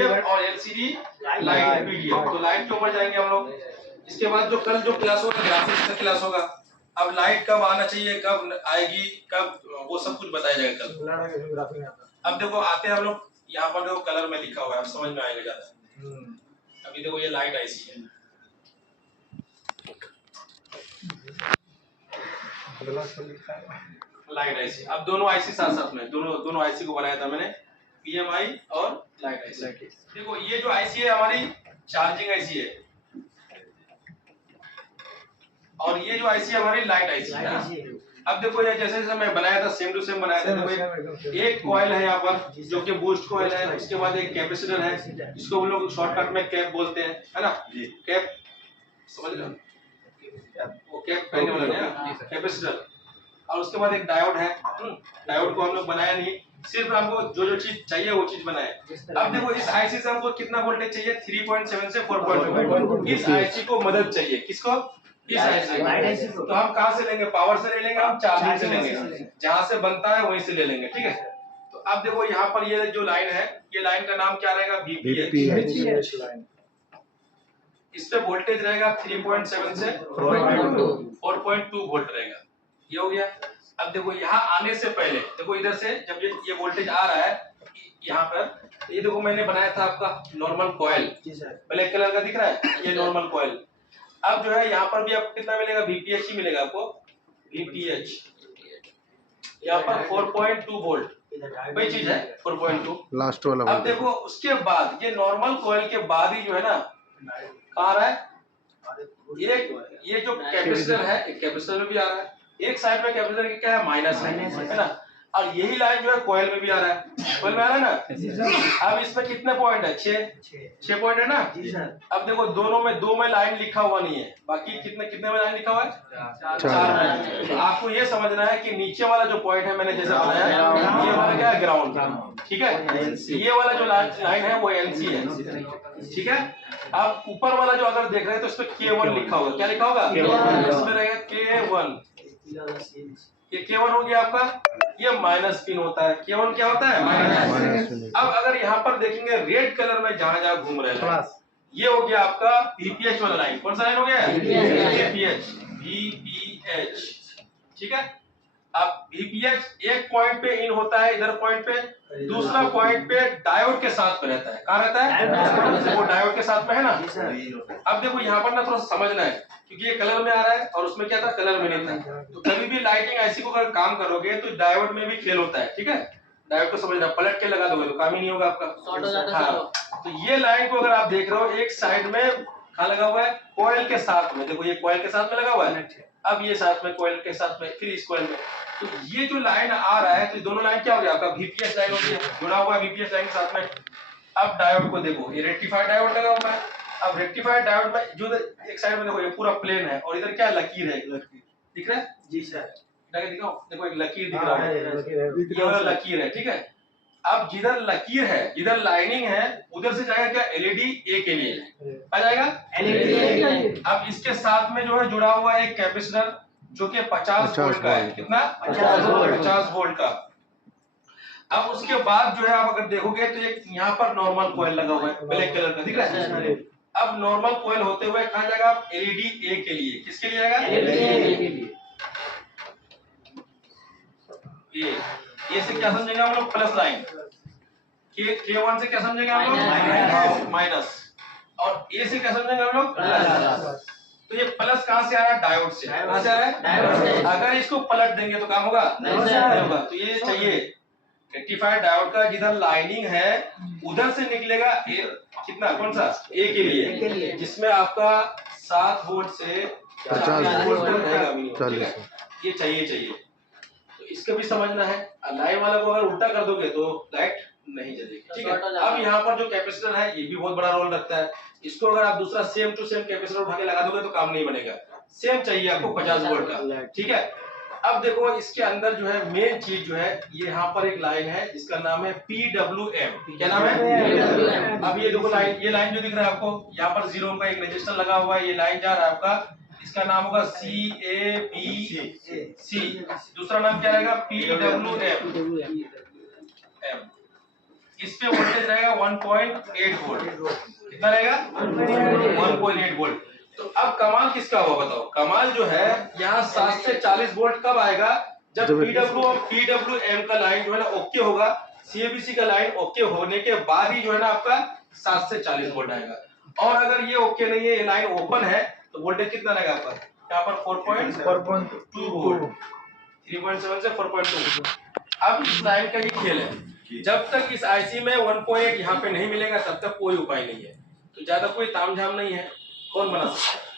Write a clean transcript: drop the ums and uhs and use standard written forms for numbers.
PDF और LCD light PDF. तो light के ऊपर जाएंगे हम लोग। इसके बाद जो कल जो क्लास होगा ग्राफिक्स का क्लास होगा। अब लाइट कब आना चाहिए, कब आएगी, कब, वो सब कुछ बताया जाएगा कल। अब देखो आते हैं हम लोग, यहाँ पर देखो कलर में लिखा हुआ है, अब समझ में आएगा ज्यादा। अभी देखो ये लाइट आईसी है, लाइट आईसी। अब दोनों आईसी साथ साथ में, दोनों आईसी को बनाया था मैंने, पीएमआई और लाइट आईसी। देखो ये जो आईसी है हमारी चार्जिंग आईसी है, और ये जो आईसी है हमारी लाइट आईसी है। अब देखो ये जैसे जैसे मैं बनाया था सेम टू सेम बनाया था। देखो एक कॉइल है यहाँ पर जो कि बूस्ट कॉइल है, उसके बाद एक कैपेसिटर है, इसको हम लोग शॉर्टकट में कैप बोलते हैं, है ना, कैप, समझ लो वो कैप पहले वाला है कैपेसिटर। और उसके बाद एक डायोड है, डायोड को हम लोग बनाया नहीं, सिर्फ हमको जो चीज चाहिए वो चीज बनाए। अब देखो इस आईसी से हमको कितना वोल्टेज चाहिए, 3.7 से 4.2। इस आईसी को मदद चाहिए, किसको, इस आईसी को। तो हम कहाँ से लेंगे, पावर से ले लेंगे, हम चार्जिंग से लेंगे, जहाँ से बनता है वहीं से ले लेंगे, ठीक है। तो अब देखो यहाँ पर ये जो लाइन है, ये लाइन का नाम क्या रहेगा, वीपीएच लाइन। इस पे वोल्टेज रहेगा 3.7 से 4.2 वोल्ट रहेगा। ये हो गया। अब देखो यहाँ आने से पहले देखो इधर से जब ये वोल्टेज आ रहा है यहाँ पर, ये देखो मैंने बनाया था आपका नॉर्मल कॉइल, ब्लैक कलर का दिख रहा है, ये नॉर्मल कॉइल। अब जो है यहाँ पर भी आपको कितना मिलेगा, वीपीएच ही मिलेगा आपको, वीपीएच यहाँ पर 4.2 वोल्ट, वही चीज है 4.2 लास्ट वाला। अब देखो उसके बाद ये नॉर्मल कॉइल के बाद ही जो है ना कहाँ आ रहा है, ये जो कैपेसिटर है, एक कैपेसिटर में भी आ रहा है, एक साइड में कैपेसिटर की क्या है, माइनस है ना, और यही लाइन जो है कॉइल में भी आ रहा है, कॉइल में आ रहा है ना। अब इसमें कितने पॉइंट है, 6 पॉइंट है ना। अब देखो दोनों में, दो में लाइन लिखा हुआ नहीं है, बाकी कितने में लाइन लिखा हुआ है, 4 में। तो आपको ये समझना है कि नीचे वाला जो पॉइंट है मैंने जैसे बनाया, ये वाला क्या है, ग्राउंड, ठीक है। ये वाला जो लाइन है वो एनसी है, ठीक है। अब ऊपर वाला जो अगर देख रहे हैं तो इस पे K1 लिखा होगा, क्या लिखा होगा, इसमें रहेगा K1। ये K1 हो गया आपका, ये माइनस पिन होता है, K1 क्या होता है, माइनस। अब अगर यहाँ पर देखेंगे रेड कलर में जहां जहां घूम रहे हैं, ये हो गया आपका वीपीएच वाला लाइन। कौन सा लाइन हो गया, वीपीएच, ठीक है। अब वीपीएच एक पॉइंट पे इन होता है, इधर पॉइंट पे, दूसरा पॉइंट पे डायोड के साथ में रहता है। कहाँ रहता है, वो डायोड के साथ में है ना। अब देखो यहाँ पर ना थोड़ा समझना है, क्योंकि ये कलर में आ रहा है और उसमें क्या था, कलर में नहीं था। तो कभी भी लाइटिंग ऐसी को अगर काम करोगे तो डायोड में भी खेल होता है, ठीक है। डायोड को समझना, पलट के लगा दोगे तो काम ही नहीं होगा आपका। हाँ, तो ये लाइन को अगर आप देख रहे हो, एक साइड में कहाँ लगा हुआ है, कॉइल के साथ में, देखो ये कॉइल के साथ में लगा हुआ है, अब ये साथ में कॉइल के साथ में, फिर इस कॉइल में। तो ये जो लाइन आ रहा है, तो दोनों लाइन क्या हो गया आपका, वीपीएच लाइन हो गया, जुड़ा हुआ है वीपीएच लाइन के साथ में। अब डायोड को देखो, ये रेक्टिफाइड डायोड लगा हुआ है। अब रेक्टिफाइड डायोड में जो एक साइड में देखो ये पूरा प्लेन है, और इधर क्या लकीर है, दिख रहा है जी सर, दिखाओ, देखो एक लकीर दिख रहा है, ये वाला लकीर है, ठीक है। अब जिधर लकीर है, जिधर लाइनिंग है, उधर से जाएगा क्या, एलईडी ए के लिए आ जाएगा, एलईडी। अब इसके साथ में जो है जुड़ा हुआ है एक कैपेसिटर जो कि 50 वोल्ट का है, कितना, 50 वोल्ट का। अब उसके बाद जो है आप अगर देखोगे तो एक यहाँ पर नॉर्मल कॉइल लगा हुआ है, ब्लैक कलर का, दिख रहा है। अब नॉर्मल कॉइल होते हुए कहाँ जाएगा आप, एलईडी ए के लिए, किसके लिए जाएगा, एलईडी ए के लिए। ये से क्या समझेंगे हम लोग, प्लस लाइन, K1 से क्या समझेंगे हम लोग, माइनस, और ए से क्या समझेंगे हम लोग, प्लस। तो ये प्लस कहाँ से आ रहा है, डायोड से, कहाँ से आ रहा है, डायोड से। अगर इसको पलट देंगे तो काम होगा, नहीं होगा। तो ये चाहिए रेक्टिफाइड डायोड का, जिधर लाइनिंग है उधर से निकलेगा कितना, कौन सा, ए के लिए, जिसमें आपका 7 वोल्ट से 50 वोल्ट रहेगा मिनिमम, ये चाहिए। तो इसका भी समझना है। लाइव वाला को अगर उल्टा कर दोगे तो लाइट नहीं जलेगी, ठीक है। अब यहाँ पर जो कैपेसिटर है ये भी बहुत बड़ा रोल रखता है। इसको अगर आप दूसरा सेम टू सेम कैपेसिटर उठा के लगा दोगे तो काम नहीं बनेगा, सेम चाहिए आपको 50 वोल्ट का, ठीक है। अब देखो इसके अंदर जो है मेन चीज जो है, ये यहाँ पर एक लाइन है जिसका नाम है PWM, क्या नाम है, अब ये देखो लाइन, ये लाइन जो दिख रहा है आपको, यहाँ पर 0 का एक रजिस्टर लगा हुआ है, ये लाइन जा रहा है आपका, इसका नाम होगा CABC, दूसरा नाम क्या रहेगा, PWM। इस पे वोल्टेज रहेगा 1.8 वोल्ट। कितना रहेगा? 1.8 वोल्ट। तो अब कमाल किसका होगा बताओ? कमाल जो है यहाँ 7 से 40 वोल्ट कब आएगा? जब PWM का लाइन जो है ना ओके होगा, CABC का लाइन ओके होने के बाद ही जो है ना आपका 7 से 40 वोल्ट आएगा। और अगर ये ओके नहीं है, ये लाइन ओपन है, तो वोल्टेज कितना रहेगा आपका? यहाँ पर 4.2 वोल्ट, 3.7 से 4.2। अब इस लाइन का ये खेल है, जब तक इस आईसी में 1.8 यहाँ पे नहीं मिलेगा तब तक कोई उपाय नहीं है। तो ज्यादा कोई तामझाम नहीं है, कौन बना सकता है?